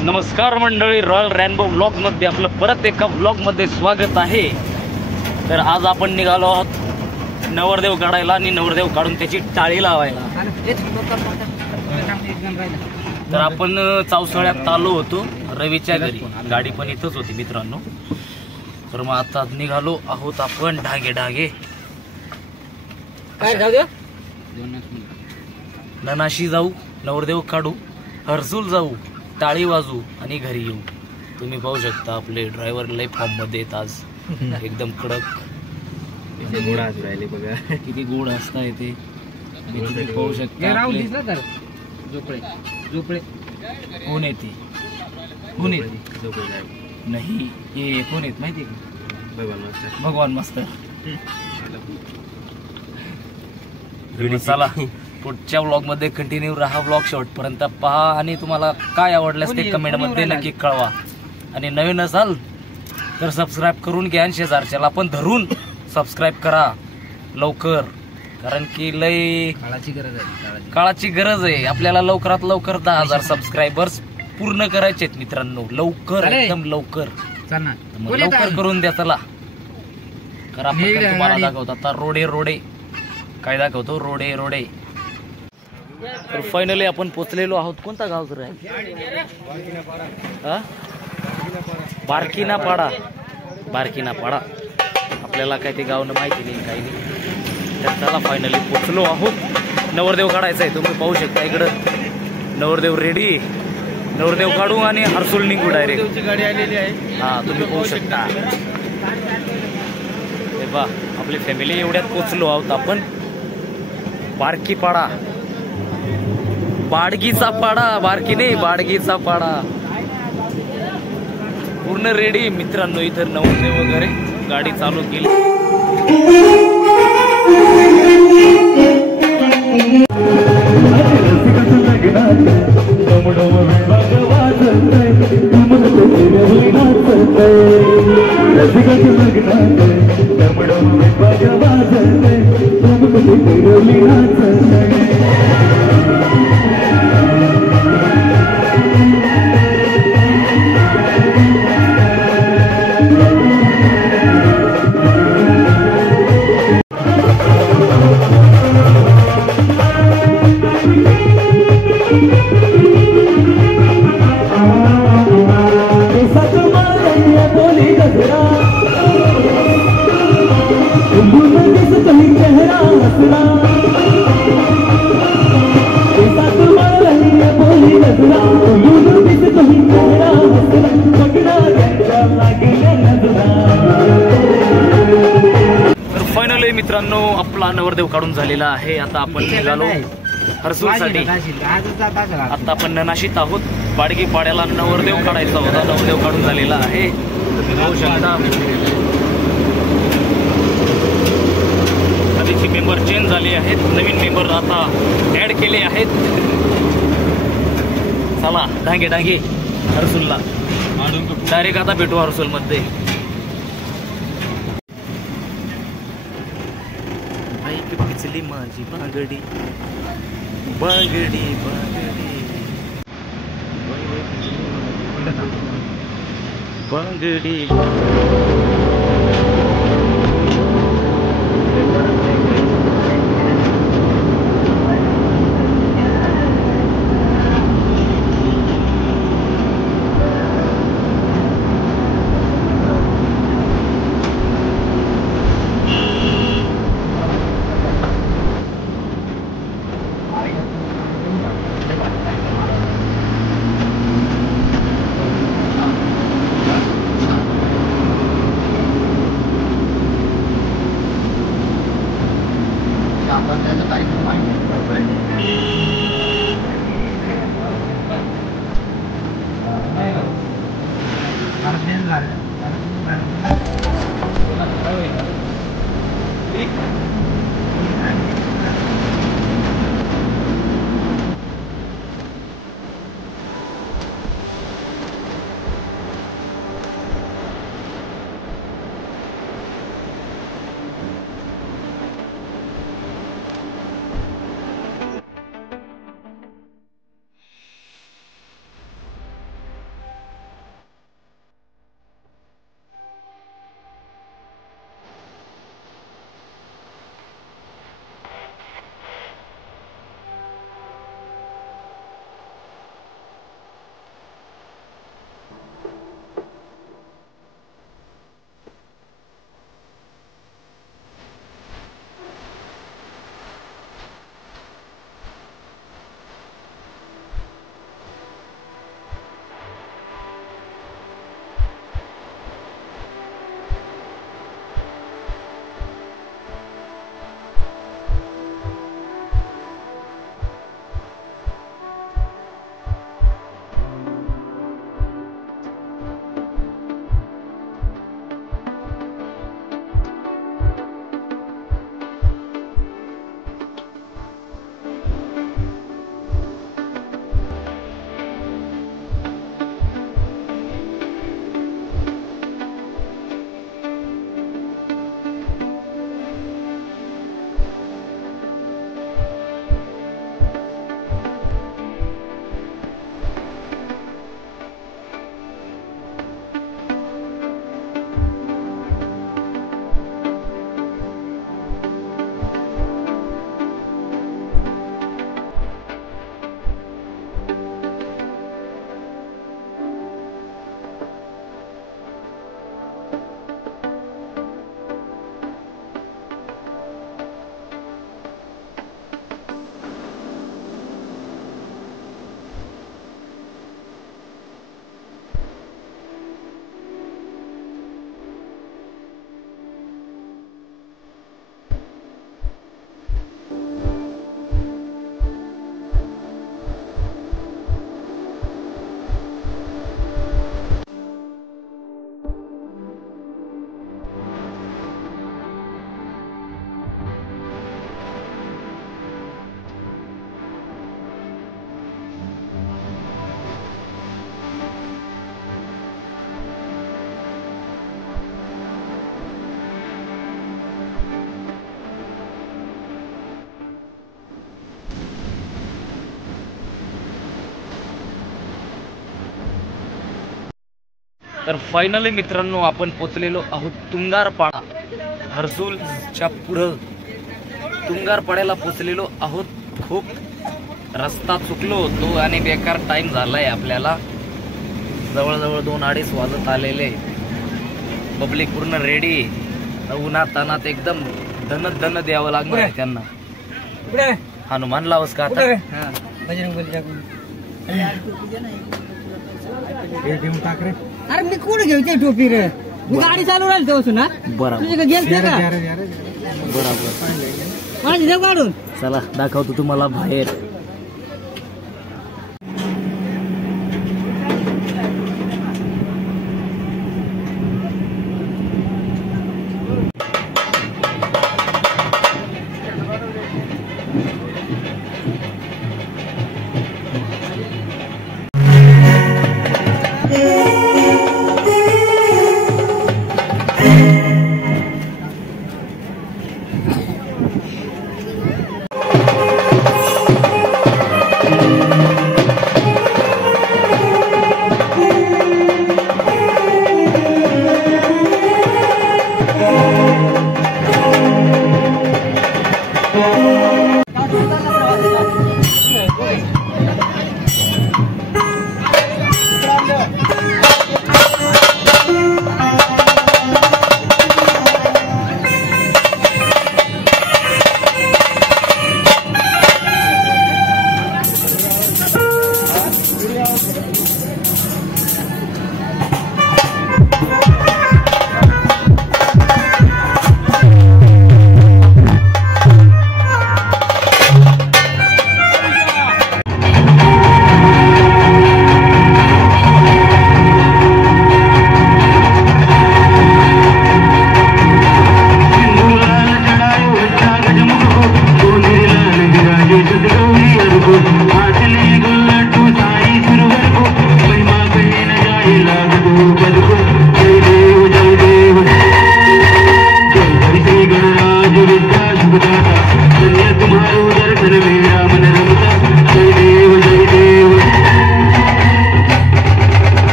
नमस्कार मंडळी, royal rainbow blog मध्ये आपलं परत एका ब्लॉग मध्ये स्वागत आहे. तर आज आपण निघालो आहोत नवरदेव काढायला आणि नवरदेव काढून त्याची टाळी लावायला. तर आपण चावसळ्यात आलो होतो रवीच्या घरी, गाडी पण इथंच होती मित्रांनो. तर मग आता निघालो आहोत आपण ढागे ननाशी जाऊ, नवरदेव काढू, हर्सूल जाऊ, टाळी वाजू आणि घरी येऊ. तुम्ही पाहू शकता आपले ड्रायव्हर लय फॉर्म मध्ये आहेत आज, एकदम कडक. गोड आज राहिले बघा, किती गोड असता येते. पाहू शकता झोपडे कोण येते, कोण येते नाही, हे कोण येत माहिती का, भगवान मास्तर. चला पुढच्या व्लॉग मध्ये कंटिन्यू राहा, व्लॉग शेवटपर्यंत पहा आणि तुम्हाला काय आवडल्यास ते कमेंट मध्ये नक्की कळवा. आणि नवीन असाल तर सबस्क्राईब करून घ्या आणि शेजारच्याला पण धरून सबस्क्राईब करा लवकर, कारण की लय काळाची गरज आहे आपल्याला. लवकरात लवकर 10,000 सबस्क्रायबर्स पूर्ण करायचे आहेत मित्रांनो, लवकर, एकदम लवकर. लवकर करून द्या चला. करा तुम्हाला दाखवतो आता रोडे काय दाखवतो, रोडे. तर फायनली आपण पोचलेलो आहोत. कोणता गाव जर आहे, बारकीना पाडा. आपल्याला काय ते गाव माहिती नाही, काही नाही. तर त्याला फायनली पोचलो आहोत. नवरदेव काढायचा आहे, तुम्ही पाहू शकता इकडं नवरदेव रेडी. नवरदेव काढू आणि हर्सूल निघू डायरेक्ट. गाडी आलेली आहे, हा तुम्ही पाहू शकता. हे बा आपली फॅमिली एवढ्यात पोचलो आहोत आपण. बारकी पाडा, बाडगीचा पाडा, बारकी नाही बाडगीचा पाडा. पूर्ण रेडी मित्रांनो. इथं नवरदेव वगैरे गाडी चालू केली. फायनली मित्रांनो आपला नवरदेव काढून झालेला आहे. आता आपण निघालो हर्सूलसाठी. आता आपण ननाशीत आहोत. बाडगी पाड्याला नवरदेव काढायचा होता, नवरदेव काढून झालेला आहे. पाहू शकता आधीचे मेंबर चेंज झाले आहेत, नवीन मेंबर आता ऍड केले आहेत. चला डांगे हर्सूलला डायरेक्ट आता भेटू हर्सूल मध्ये. पिचली माझी बागडी तर फायनली मित्रांनो आपण पोचलेलो आहोत तुंगारपाडा. हर्सूलच्या पुढं तुंगारपाड्याला पोचलेलो आहोत. खूप रस्ता चुकलो होतो आणि बेकार टाइम झालाय आपल्याला. जवळजवळ 2-2:30 वाजत आलेले. पब्लिक पूर्ण रेडी. उन्हात तानात एकदम धन द्यावं लागणार आहे त्यांना. हनुमान लावस का आता? अरे मी कुठे घेऊ टोपी रे? मी गाडी चालू राहिली तेव्हा ना. बरोबर बरोबर. माझी देव काढून चला दाखवतो तुम्हाला बाहेर.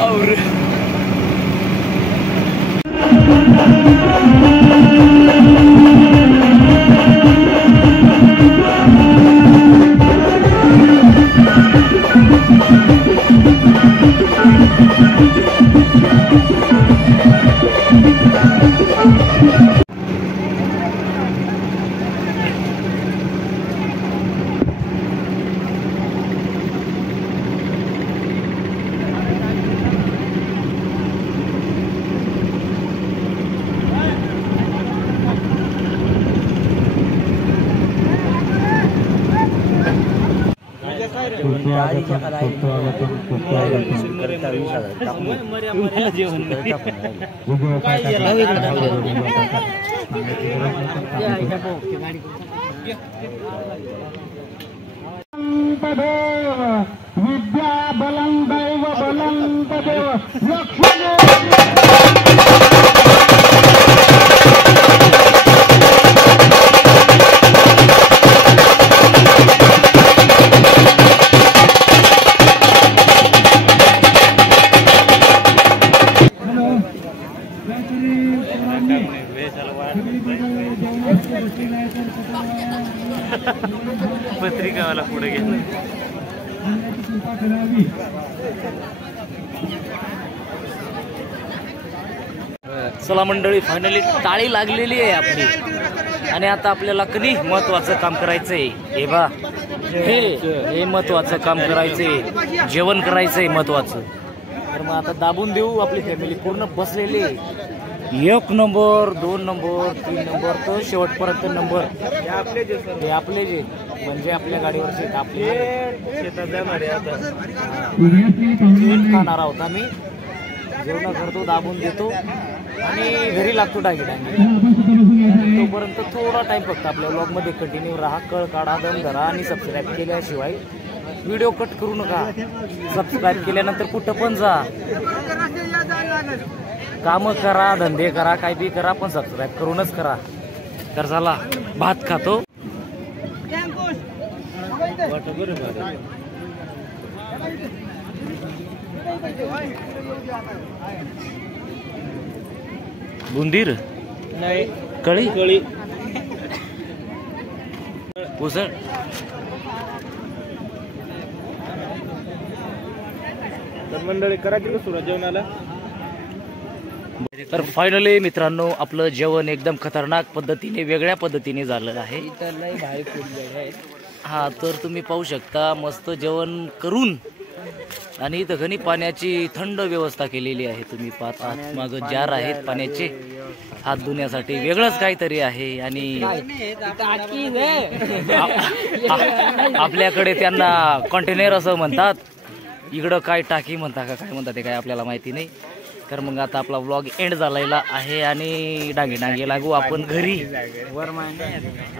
और विद्या बलं दैव बलं तदेव लक्ष्मी पत्रिकावाला पुढे गेला. चला मंडळी, फायनली टाळी लागलेली आहे आपली आणि आता आपल्याला कधी महत्वाचं काम करायचंय. हे बा, हे महत्वाचं काम करायचंय, जेवण करायचंय महत्वाचं. तर मग आता दाबून देऊ. आपली फॅमिली पूर्ण बसलेली आहे. 1 नंबर 2 नंबर 3 नंबर तर शेवटपर्यंत नंबर हे आपले जे म्हणजे आपल्या गाडीवरचे आपले शेतात जाणार आहे. आता खाणार आहोत आम्ही. जेवण करतो, दाबून देतो आणि घरी लागतो डागी डागी. तोपर्यंत थोडा टाइम फक्त आपल्या व्लॉग मध्ये कंटिन्यू राहा. कळ काढा, दम धरा आणि सबस्क्राईब केल्याशिवाय व्हिडिओ कट करू नका. सबस्क्राईब केल्यानंतर कुठं पण जा, काम करा, धंदे करा, काय बी करा, पण सबस्क्राईब करूनच करा. तर चला भात खातो. बुंदीर नाही, कळी कळी उसळ. मंडळी करायची का सुरुवात जेवणाला? तर फायनली मित्रांनो, आपलं जेवण एकदम खतरनाक पद्धतीने, वेगळ्या पद्धतीने झालं आहे. हा, तर तुम्ही पाहू शकता मस्त जेवण करून आणि इथं घणी पाण्याची थंड व्यवस्था केलेली आहे. तुम्ही पाहता माग जार आहेत पाण्याचे, हात धुण्यासाठी वेगळंच काहीतरी आहे. आणि आपल्याकडे त्यांना कंटेनर असं म्हणतात, इकडं काय टाकी म्हणता का काय म्हणतात ते काय आपल्याला माहिती नाही. तर मग आता आपला व्लॉग एंड झालेला आहे आणि डांगे लागू आपण घरी.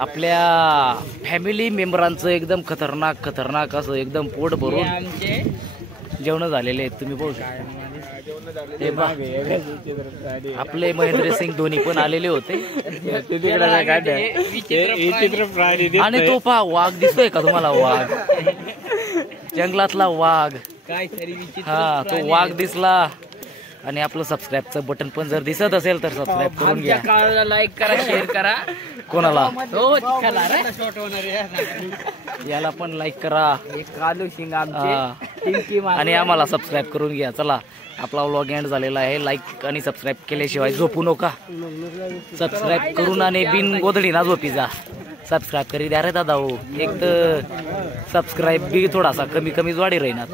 आपल्या फॅमिली मेंबरांचं एकदम खतरनाक असं एकदम पोट भरून जेवण झालेले आहेत. तुम्ही पाहू शकता. आपले महेंद्रसिंग धोनी पण आलेले होते. आणि तो पहा वाघ दिसतोय का तुम्हाला? वाघ, जंगलातला वाघ. हा, तो वाघ दिसला. आणि आपलं सबस्क्राईबचं बटन पण जर दिसत असेल तर सबस्क्राईब करून घ्या. लाईक करा, शेअर करा. कोणाला? याला पण लाईक करा. कालू सिंग आणि आम्हाला सबस्क्राईब करून घ्या. चला, आपला व्लॉग एंड झालेला आहे. लाईक आणि सबस्क्राईब केल्याशिवाय झोपू नका. सबस्क्राईब करून आणि बिन गोधडी ना झोपी जा. सबस्क्राईब करी द्या रे दादा. हो, एक तर सबस्क्राईब बी थोडासा कमी वाढी राहणार.